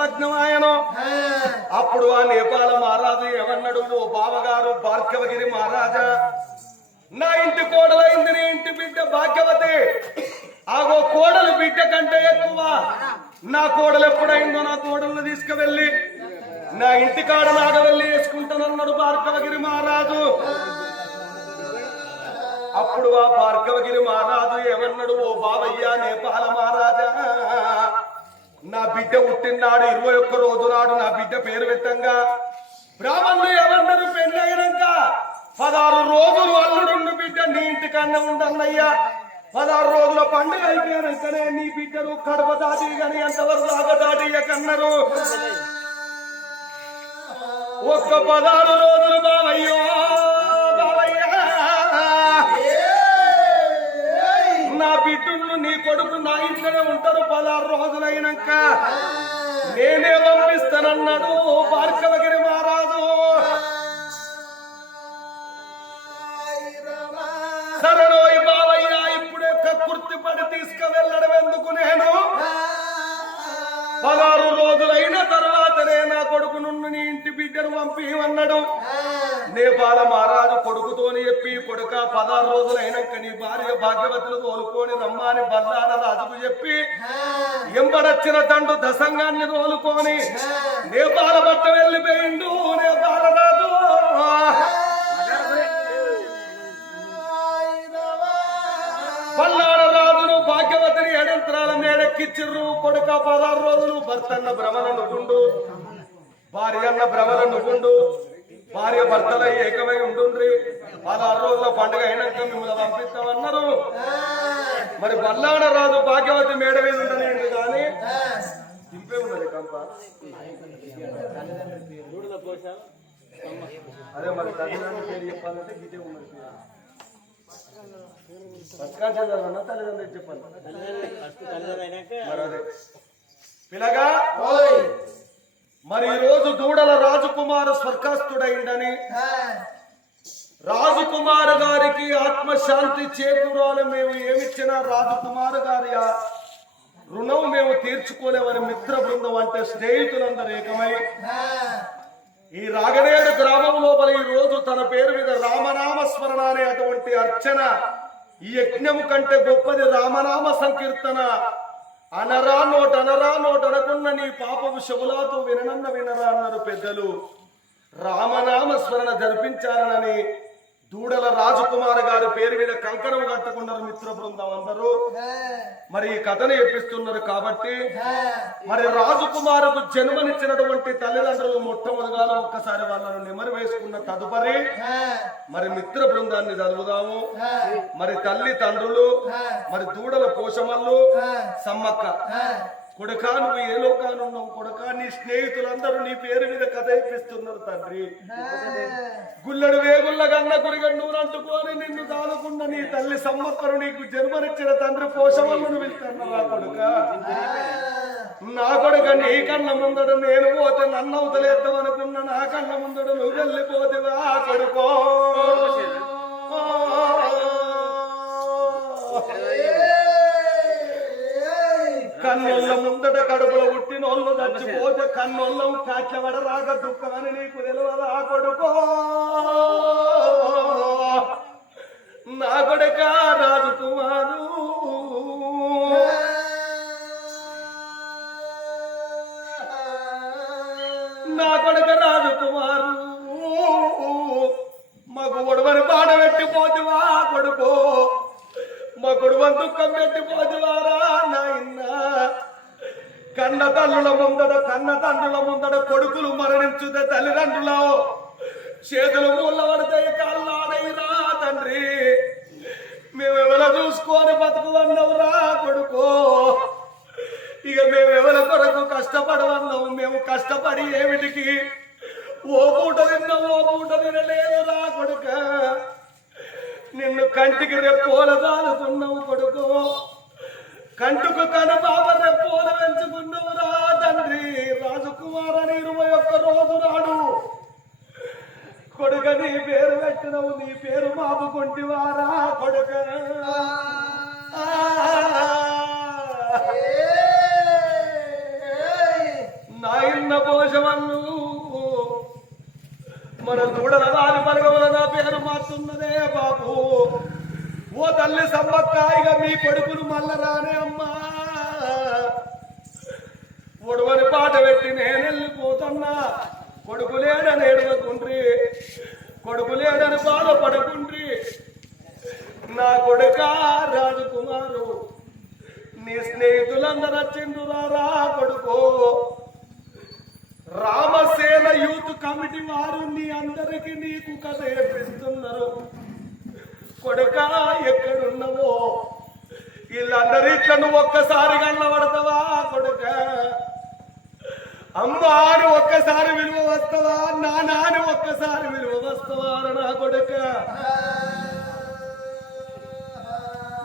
లగ్నం ఆయనో అప్పుడు ఆ నేపాల మహారాజు ఏమన్నాడు ఓ బావగారు భార్గవగిరి మహారాజా. నా ఇంటి కోడలైంది నీ ఇంటి బిడ్డ భాగ్యవతి. ఆగో కోడలు బిడ్డ కంటే ఎక్కువ. నా కోడలు ఎప్పుడైందో నా కోడలను తీసుకువెళ్ళి. నా ఇంటి కాడ నాగవెళ్ళి వేసుకుంటానన్నాడు భార్గవగిరి మహారాజు. అప్పుడు ఆ భార్గవగిరి మహారాజు ఏమన్నాడు ఓ బావయ్య నేపాల మహారాజా. నా బిడ్డ పుట్టినాడు ఇరవై ఒక్క రోజు నాడు నా బిడ్డ పేరు పెట్టంగా. బ్రాహ్మణులు ఎవరన్నారు? పెళ్ళైనాక పదహారు రోజులు అల్లుడు బిడ్డ నీ ఇంటికన్నా ఉండన్నయ్యా పదహారు రోజుల పండుగ అయిపోయానంకనే నీ బిడ్డలు కడప దాటి కానీ ఎంతవరకు ఆగ దాటియకన్నారు ఒక్క పదహారు రోజులు బావయ్యో నీ కొడుకు నా ఇంట్లోనే ఉంటారు పదహారు రోజులైనాక నేనే పంపిస్తానన్నాడు భార్గవగిరి మహారాజు. సరళోయ్ బావయ్య ఇప్పుడే కక్కుర్తి పడి తీసుకువెళ్ళడం ఎందుకు నేను? పదహారు రోజులైన తర్వాతనే నా కొడుకు నుండి నీ ఇంటి బిడ్డను పంపిమన్నాడు నేపాల మహారాజు కొడుకుతోని చెప్పి కొడుక పదహారు రోజులైనాక నీ భార్య భాగ్యవతులు తోలుకొని రమ్మాని బల్లాన రాజుకు చెప్పి ఎంబడచ్చిన దండు దశంగాన్ని తోలుకొని నేపాల బట్ట వెళ్ళిపోయిండు నేపాల రాజు. బల్లాన రాజును భాగ్యవతిని ఎడంత్రాల మేడెక్కిచ్చిర్రు. కొడుక పదహారు రోజులు భర్తన్న భ్రమల నువ్వుండు భార్య అన్న భ్రమల నువ్వుండు. భార్య భర్తలై ఏకమై ఉండుండ్రి పదహారు రోజుల పండుగ అయినాక మిమ్మల్ని పంపిస్తామన్నారు. మరి బల్లాడ రాజు భాగ్యవతి మేడ మీద ఉండలేదు కానీ. దింపే ఉన్నది కంప. అదే మరి తల్లిదండ్రుల పేరు చెప్పాలంటే గిటే ఉన్నది. తల్లిదండ్రులు చెప్పాలి. మరి అదే. పిల్లగా మరి ఈ రోజు దూడల రాజకుమారు స్వర్గస్థుడైందని రాజకుమారు గారికి ఆత్మశాంతి చేకూరాలి మేము ఏమిచ్చినా రాజకుమారు గారి రుణం మేము తీర్చుకోలేమని మిత్ర బృందం అంటే స్నేహితులందరూ ఏకమై ఈ రాగనేడు గ్రామం లోపల ఈ రోజు తన పేరు మీద రామనామ స్మరణ అనే అటువంటి అర్చన ఈ యజ్ఞము కంటే గొప్పది రామనామ సంకీర్తన అనరా నోట అనరా నోట అనకున్న నీ పాపపు శవులాతో విననన్న వినరా అన్నారు పెద్దలు. రామనామ స్మరణ జరిపించాలని దూడల రాజకుమార్ గారి పేరు మీద కంకణం కట్టుకున్నారు మిత్ర బృందం అందరూ. మరి ఈ కథను చెప్పిస్తున్నారు కాబట్టి మరి రాజకుమారుకు జన్మనిచ్చినటువంటి తల్లిదండ్రులు మొట్టమొదటిగా ఒక్కసారి వాళ్ళను నెమరు వేసుకున్న తదుపరి మరి మిత్ర బృందాన్ని చదువుదాము. మరి తల్లి తండ్రులు మరి దూడల పోషమల్లు సమ్మక్క. కొడుకా నువ్వు ఏ లోకానున్నావు కొడుకా నీ స్నేహితులందరూ నీ పేరు మీద కథ ఇప్పిస్తున్నారు తండ్రి. గుల్లడు వేగుళ్ళ గన్న నూనె అంటుకొని నిన్ను దాదుకున్న నీ తల్లి సమ్మక్కరు నీకు జన్మనిచ్చిన తండ్రి పోషమల్లును వెళ్తున్నా కొడుక? నా కొడుక నీ కన్న ముందడు నేను పోతే నన్ను అవతలేద్దాం అనుకున్న నా కన్న ముందడు నువ్వు వెళ్ళిపోతివా కొడుకో? కన్నోళ్ళ ముందట కడుపులో పుట్టినోళ్ళు చచ్చిపోతే కన్నోళ్ళం కాట్లవడ రాక దుఃఖమని నీకు తెలియదా కొడుకో? నా కొడుక రాజకుమారు. నా కొడుక రాజకుమారు. మాకు ఒడవని బాడ పెట్టిపోతువా కొడుకో? మా కుటుంబం దుఃఖం పెట్టిపోతువారా నాయన కన్న తల్లుల ముందడ కన్న తండ్రుల ముందడ కొడుకులు మరణించుదే తల్లిదండ్రులు. చేతులు మూల పడతాయి కళ్ళాడైరా తండ్రి. మేము చూసుకొని బతుకువన్నవురా కొడుకో. ఇక మేము కొరకు కష్టపడవన్నాము మేము కష్టపడి ఏమిటికి? ఓ పూట తిన్నాం ఓ పూట తినలేదురా కొడుక. నిన్ను కంటికి రెప్పోల దాలుకున్నావు కొడుకు. కంటుకు కను బాబ రెప్పోల పెంచుకున్నావు రా తండ్రి. రాజకుమార్ అని ఇరవై ఒక్క రోజు రాడు కొడుక నీ పేరు పెట్టినవు నీ పేరు మాపుకుంటివారా కొడుక. నా ఇన్న పోషమన్ను మన దూడల వారి పలగవల నా పేరు మారుతున్నదే బాబు. ఓ తల్లి సమ్మక్కాయిగా ఇక మీ కొడుకులు మల్లరానే అమ్మా. ఒడవని పాట పెట్టి నేను వెళ్ళిపోతున్నా కొడుకులేడని ఏడవకుండ్రి. కొడుకులేడని బాధపడకుండ్రి. నా కొడుక రాజకుమారు. నీ స్నేహితులందరూ వచ్చిందురా కొడుకో? రామసేన యూత్ కమిటీ వారు నీ అందరికి నీకు కథ ఏపిస్తున్నారు కొడుక ఎక్కడున్నావో? వీళ్ళందరి ఇట్లా నువ్వు ఒక్కసారి కళ్ళబడతావా కొడుక? అమ్మ ఒక్కసారి విలువ వస్తావా? నాన్న ఒక్కసారి విలువ వస్తావా? నా కొడుక?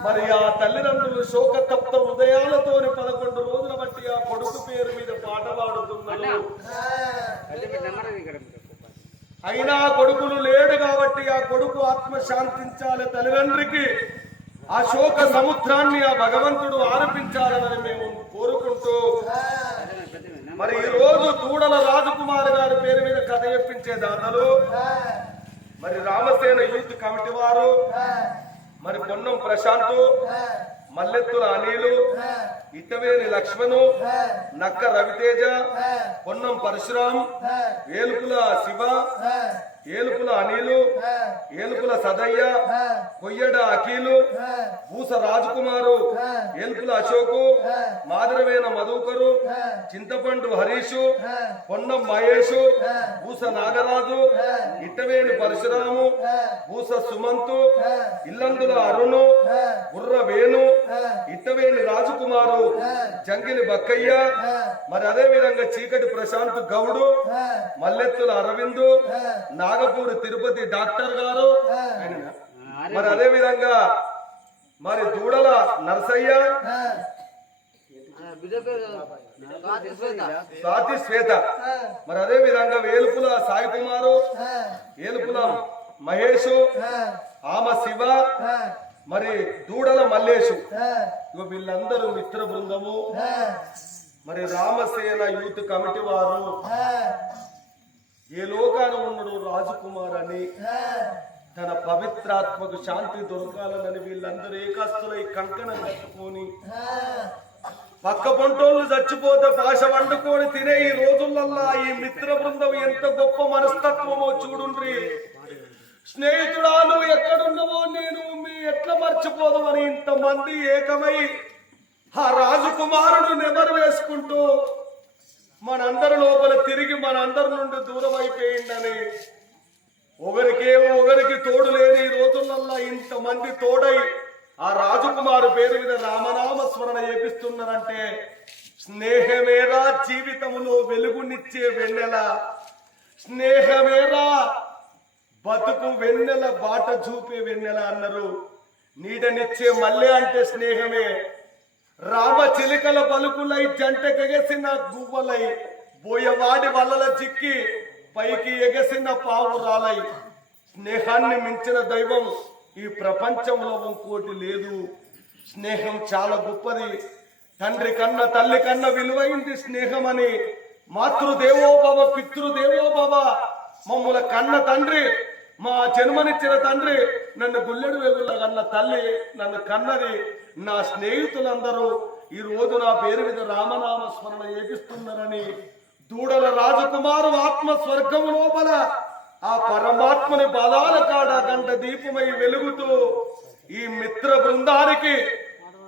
మరి ఆ తల్లిదండ్రులు శోక తప్త హృదయాలతోని పదకొండు రోజుల ఆ కొడుకు పేరు మీద పాట పాడుతున్నారు అయినా కొడుకులు లేడు కాబట్టి ఆ కొడుకు ఆత్మ శాంతించాలి తల్లిదండ్రికి. ఆ శోక సముద్రాన్ని ఆ భగవంతుడు ఆరోపించాలని మేము కోరుకుంటూ. మరి ఈ రోజు దూడల రాజకుమార్ గారి పేరు మీద కథ చెప్పించే దాతలు. మరి రామసేన యూత్ కమిటీ వారు. మరి పొన్నం ప్రశాంత్. మల్లెత్తుల అనిలు ఇటవేని లక్ష్మణు నక్క రవితేజ పొన్నం పరశురాం ఏలుపుల శివ ఏలుపుల అనిలు ఏలుపుల సదయ్య కొయ్యడ అఖిలు పూస రాజకుమారు ఏలుపుల అశోకు మాదిరవేన మధుకరు చింతపండు హరీషు పొన్నం మహేషు పూస నాగరాజు ఇట్టవేని పరశురాము పూస సుమంతు ఇల్లందుల అరుణు బుర్ర వేణు ఇట్టవేని రాజకుమారు జంగిలి బక్కయ్య మరి అదే విధంగా చీకటి ప్రశాంత్ గౌడు మల్లెత్తుల అరవిందు నాగపూరి తిరుపతి డాక్టర్ గారు? మరి అదే విధంగా మరి దూడల నరసయ్య స్వాతి శ్వేత. మరి అదే విధంగా వేలుపుల సాయి కుమారు ఏలుపుల మహేషు ఆమ శివ మరి దూడల మల్లేషు ఇగో వీళ్ళందరూ మిత్ర బృందము. మరి రామసేన యూత్ కమిటీ వారు. ఏ లోకాన ఉన్నాడు రాజకుమార్ అని తన పవిత్రాత్మకు శాంతి దొరకాలని వీళ్ళందరూ ఏకాస్తులై కంకణం కట్టుకొని పక్క పొంటోళ్ళు చచ్చిపోతే భాష వండుకొని తినే ఈ రోజులల్లా ఈ మిత్ర బృందం ఎంత గొప్ప మనస్తత్వమో చూడుండ్రి. స్నేహితుడా నువ్వు ఎక్కడున్నావో నేను మీ ఎట్లా మర్చిపోదామని ఇంతమంది ఏకమై ఆ రాజకుమారుడు నెమరు వేసుకుంటూ మనందరి లోపల తిరిగి మనందరి నుండి దూరం అయిపోయిందని ఒకరికేమో ఒకరికి తోడు లేని ఈ రోజులల్లా ఇంతమంది తోడై ఆ రాజకుమారు పేరు మీద రామనామ స్మరణ చేపిస్తున్నారంటే స్నేహమేరా జీవితంలో వెలుగునిచ్చే వెన్నెల. స్నేహమేరా బతుకు వెన్నెల బాట చూపే వెన్నెల అన్నారు. నీడనిచ్చే మల్లె అంటే స్నేహమే. రామ చిలికల పలుకులై ఎగసిన గువ్వలై బోయవాడి వలల చిక్కి పైకి ఎగసిన పావురాలై. స్నేహాన్ని మించిన దైవం ఈ ప్రపంచంలో ఇంకోటి లేదు. స్నేహం చాలా గొప్పది. తండ్రి కన్న తల్లి కన్న విలువైంది స్నేహం అని మాతృదేవోభవ పితృదేవోభవ. మమ్మల కన్న తండ్రి మా జన్మనిచ్చిన తండ్రి నన్ను గుల్లెడు కన్న తల్లి నన్ను కన్నది. నా స్నేహితులందరూ ఈ రోజు నా పేరు మీద రామనామ స్మరణ ఏపిస్తున్నారని దూడల రాజకుమారు ఆత్మ స్వర్గం లోపల ఆ పరమాత్మని బలాల కాడ గంట దీపమై వెలుగుతూ ఈ మిత్ర బృందానికి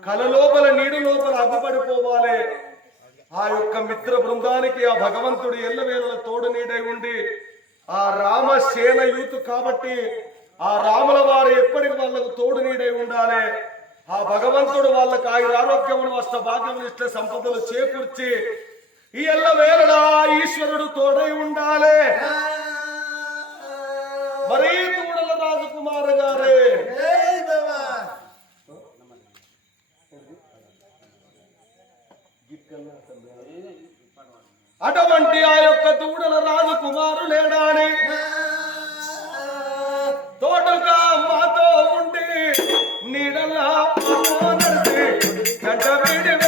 కల లోపల నీడు లోపల అగుపడిపోవాలి. ఆ యొక్క మిత్ర బృందానికి ఆ భగవంతుడు ఎల్లవేళ తోడు నీడై ఉండి ఆ రామ సేన యూత్ కాబట్టి ఆ రాముల వారు ఎప్పటికి వాళ్ళకు తోడు నీడై ఉండాలి? ఆ భగవంతుడు వాళ్ళకు ఆయుర ఆరోగ్యములు అష్ట భాగ్యములు ఇష్ట సంపదలు చేకూర్చి ఈ ఎల్ల వేళలా ఈశ్వరుడు తోడై ఉండాలి. మరీ తూడల రాజకుమార్ గారే. అటువంటి ఆ యొక్క దూడల రాజకుమారు లేడాని. తోడుగా మాతో ఉండి నీడలా గడ్డ వీడి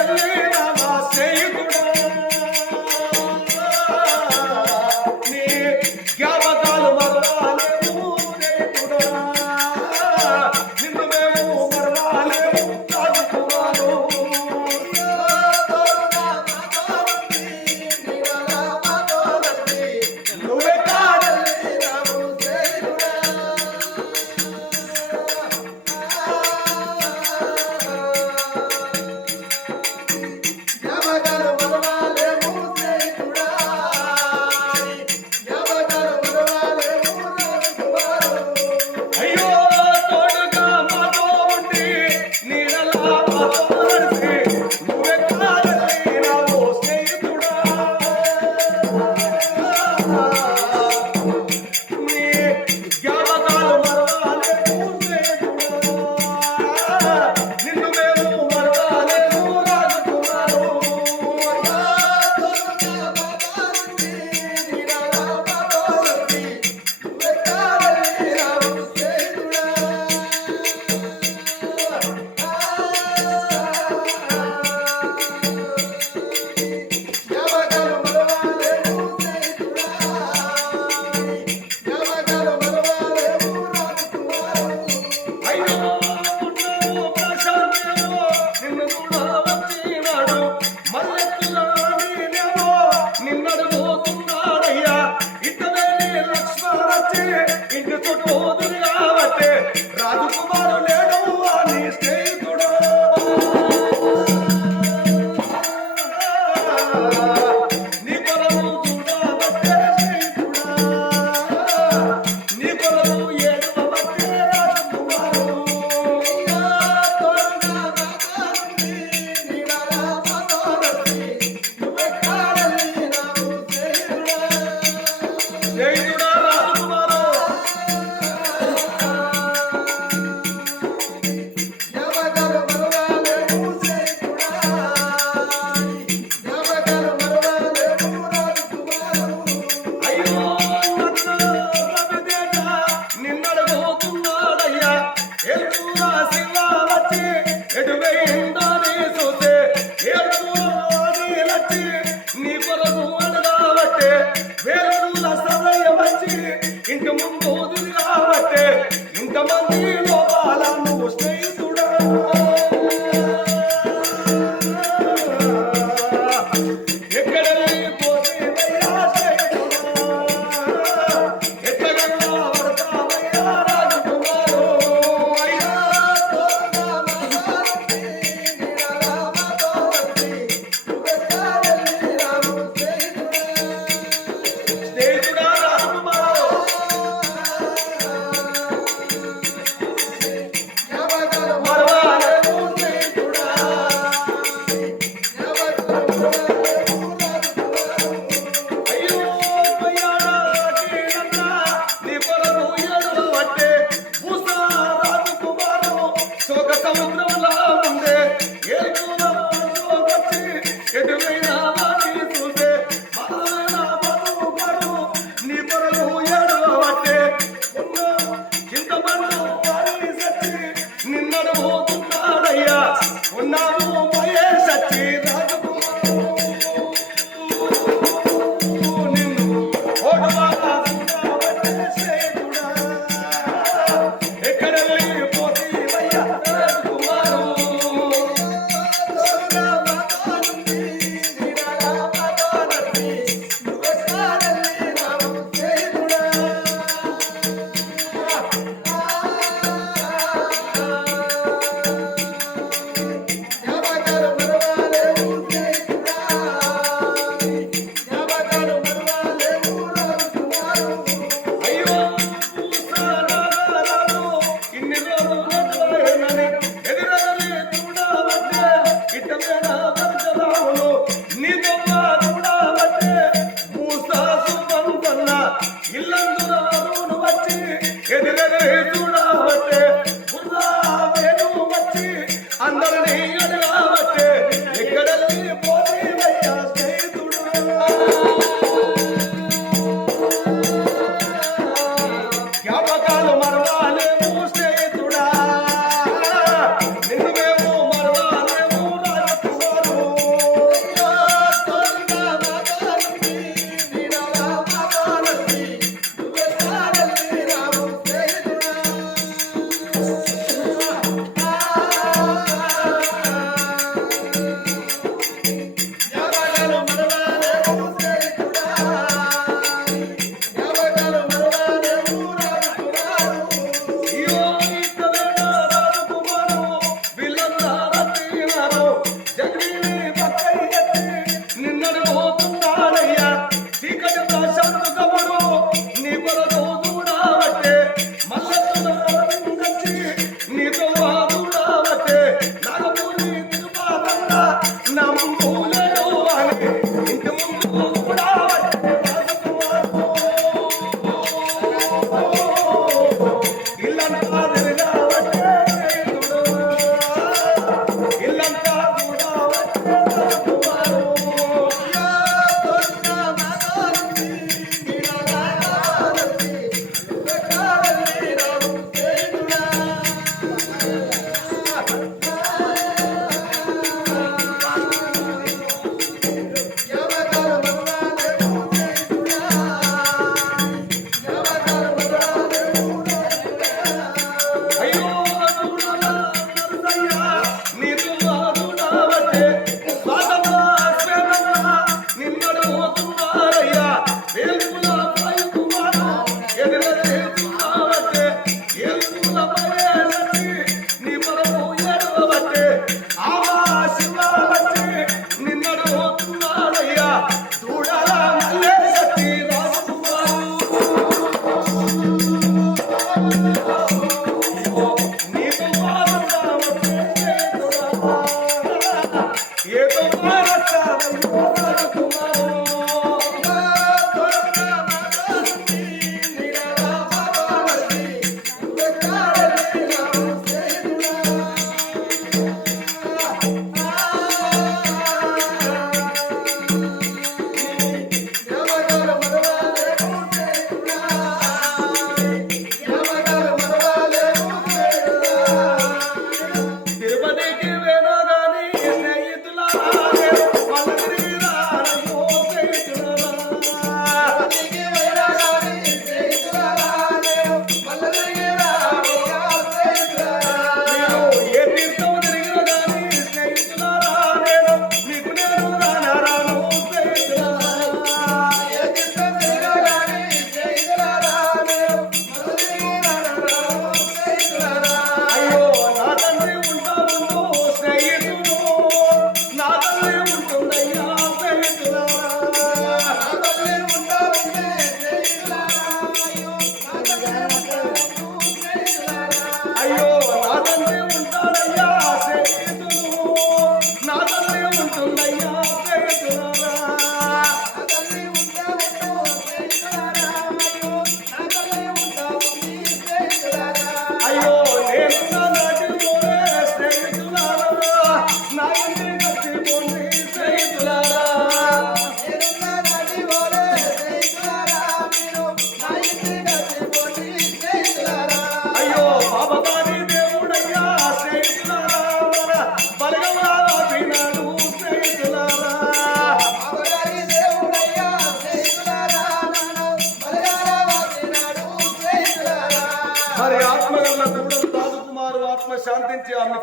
Y esto va.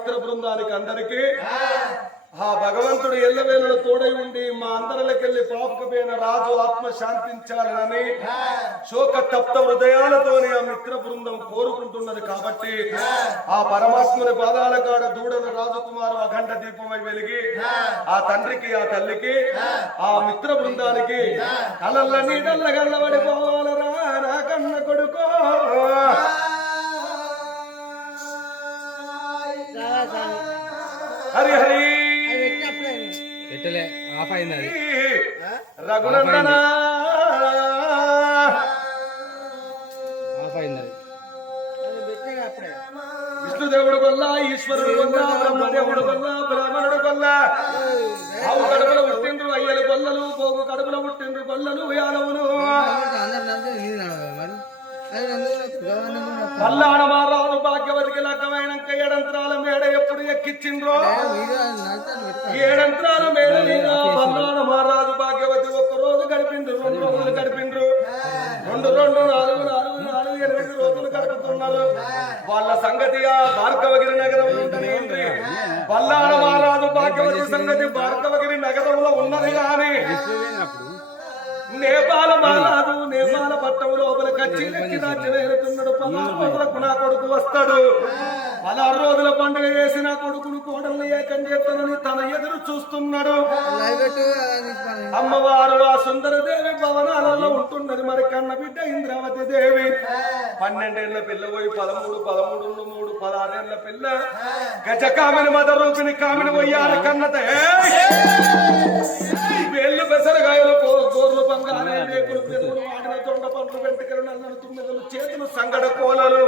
శాంతించి బృందానికి అందరికీ ఆ భగవంతుడు ఎల్లవేళ తోడై ఉండి మా అందరికెళ్ళి పాపకపోయిన రాజు ఆత్మ శాంతించాలని శోక తప్త హృదయాలతోని ఆ మిత్ర బృందం కోరుకుంటున్నది కాబట్టి ఆ పరమాత్ముని పాదాల కాడ దూడల రాజకుమారు అఖండ దీపమై వెలిగి ఆ తండ్రికి ఆ తల్లికి ఆ మిత్ర బృందానికి కలల్ల నీడల్ల గల్లబడి పోవాలరా నా కన్న కొడుకో. పెట్టలే ఆఫ్ అయింది అది. రఘునందన? ఆఫ్ అయింది. అది. విష్ణుదేవుడు కొల్ల ఈశ్వరుడు కొల్ల బ్రహ్మదేవుడు కొల్ల బ్రాహ్మణుడు కొల్ల. ఆవు కడుపులో పుట్టిండ్రు అయ్యలు కొల్లలు పోగు కడుపులో పుట్టిండ్రు కొల్లలు యాదవులు పల్లాడ మారాలు భాగ్యవతికి లగ్గమైన ఏడంత్రాల మేడ ఎప్పుడు ఎక్కిచ్చిండ్రో? ఏడంత్రాల మేడ పల్లాడ మహారాజు భాగ్యవతి ఒక్క రోజు గడిపిండ్రు రెండు రోజులు గడిపిండ్రు. రెండు రెండు నాలుగు నాలుగు నాలుగు ఎనిమిది రోజులు గడుపుతున్నారు. వాళ్ళ సంగతి ఆ భార్గవగిరి నగరంలో ఉంటుంది పల్లాడ మహారాజు భాగ్యవతి సంగతి భార్గవగిరి నగరంలో ఉన్నది కానీ నేపాల మహారాజు నేపాల పట్టం లోపల కచ్చి లెక్కి రాజ్యం ఏలుతున్నాడు పదహారు రోజులకు నా కొడుకు వస్తాడు. పదహారు రోజుల పండుగ చేసి నా కొడుకును కోడల్ని ఏకం చేస్తానని తన ఎదురు చూస్తున్నాడు. అమ్మవారు ఆ సుందరదేవి భవనాలలో ఉంటున్నది మరి కన్న బిడ్డ ఇంద్రావతి దేవి. పన్నెండేళ్ళ పిల్ల పోయి పదమూడు పదమూడు మూడు పదహారేళ్ళ పిల్ల. గజ కామిని మద రూపిణి కామిని పోయాలి కన్నతే. వేళ్ళు పెసరగాయలు గోర్లు వాడిన దొండ పండ్లు వెంటకలు తుమ్మెదలు చేతులు సంగడ కోలలు.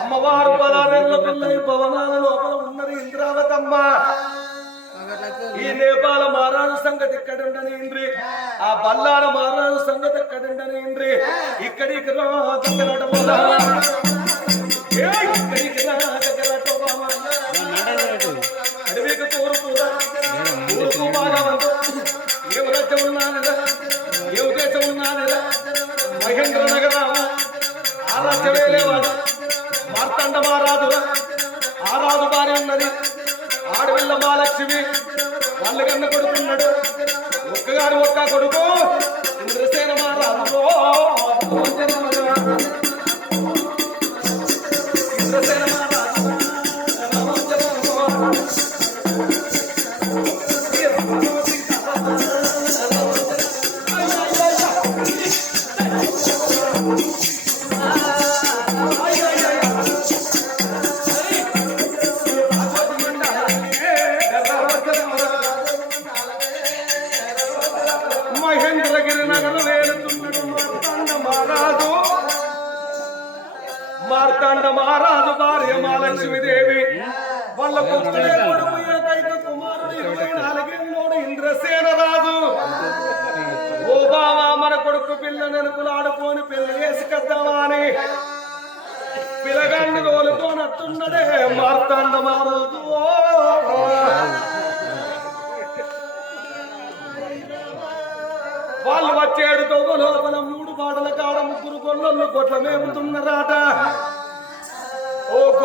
అమ్మవారు పదారేళ్ళ పిల్ల ఈ భవనాల లోపల ఉన్నది ఇంద్రావతమ్మ. ఈ నేపాల మహారాజు సంగతి ఇక్కడ ఉండని ఇంద్రి. ఆ బల్లార మహారాజు సంగతి ఎక్కడ ఉండని ఇంద్రి. ఇక్కడికి రా. ఏయ్, ఇక్కడికి రా. అడవికి తూర్పు రా. తూర్పు భాగమందు ఏం రాజ్యం ఉన్నాదిరా ఏం మహేంద్ర నగరామ ఆ లేవాడు మార్తండ మహారాజురా ఆ భార్య ఉన్నది ఆడపిల్ల మహాలక్ష్మి వాళ్ళ కన్న కొడుకున్నాడు ఒక్కగారు ఒక్క కొడుకు ఇంద్రసేన మహారాజు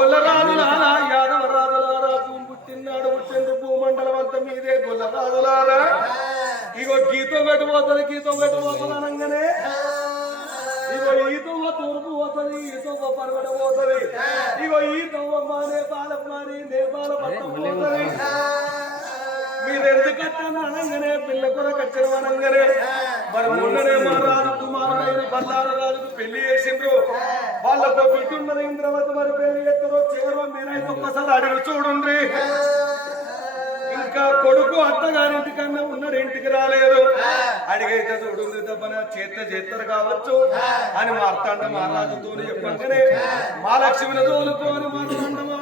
గొల్లరాజులారా యాదవ రాజులారా భూమి పుట్టినాడు పుట్టింది భూమండలం అంతా మీదే గొల్లరాజులారా ఇగో గీతం పెట్టిపోతుంది గీతం పెట్టిపోతుంది అనగానే? ఇగో ఈ తువ్వ తూర్పు పోతుంది ఈ తువ్వ పరగడ పోతుంది. ఇగో ఈ తువ్వ మా నేపాల మారి నేపాల పట్టం పోతుంది. మీరు ఎందుకట్టాను అనగానే? పిల్ల కూర కట్టిన అనగానే. మరి మొన్ననే మా రాజు కుమారుడైన బల్లార రాజుకు పెళ్ళి చేసిండ్రు. వాళ్ళకు బిడ్డున్నది తర్వాత మరి పేరు ఎత్తరో చేరో మీరైతే ఒక్కసారి అడిగి చూడండి. ఇంకా కొడుకు అత్తగారింటి కన్నా ఉన్నాడు ఇంటికి రాలేదు. అడిగైతే చూడుంది తప్పన చేత చేస్తారు కావచ్చు అని మా మార్తాండ మహారాజుతో చెప్పంగానే మా లక్ష్మిని మార్తాండ మహారాజు కొడుకు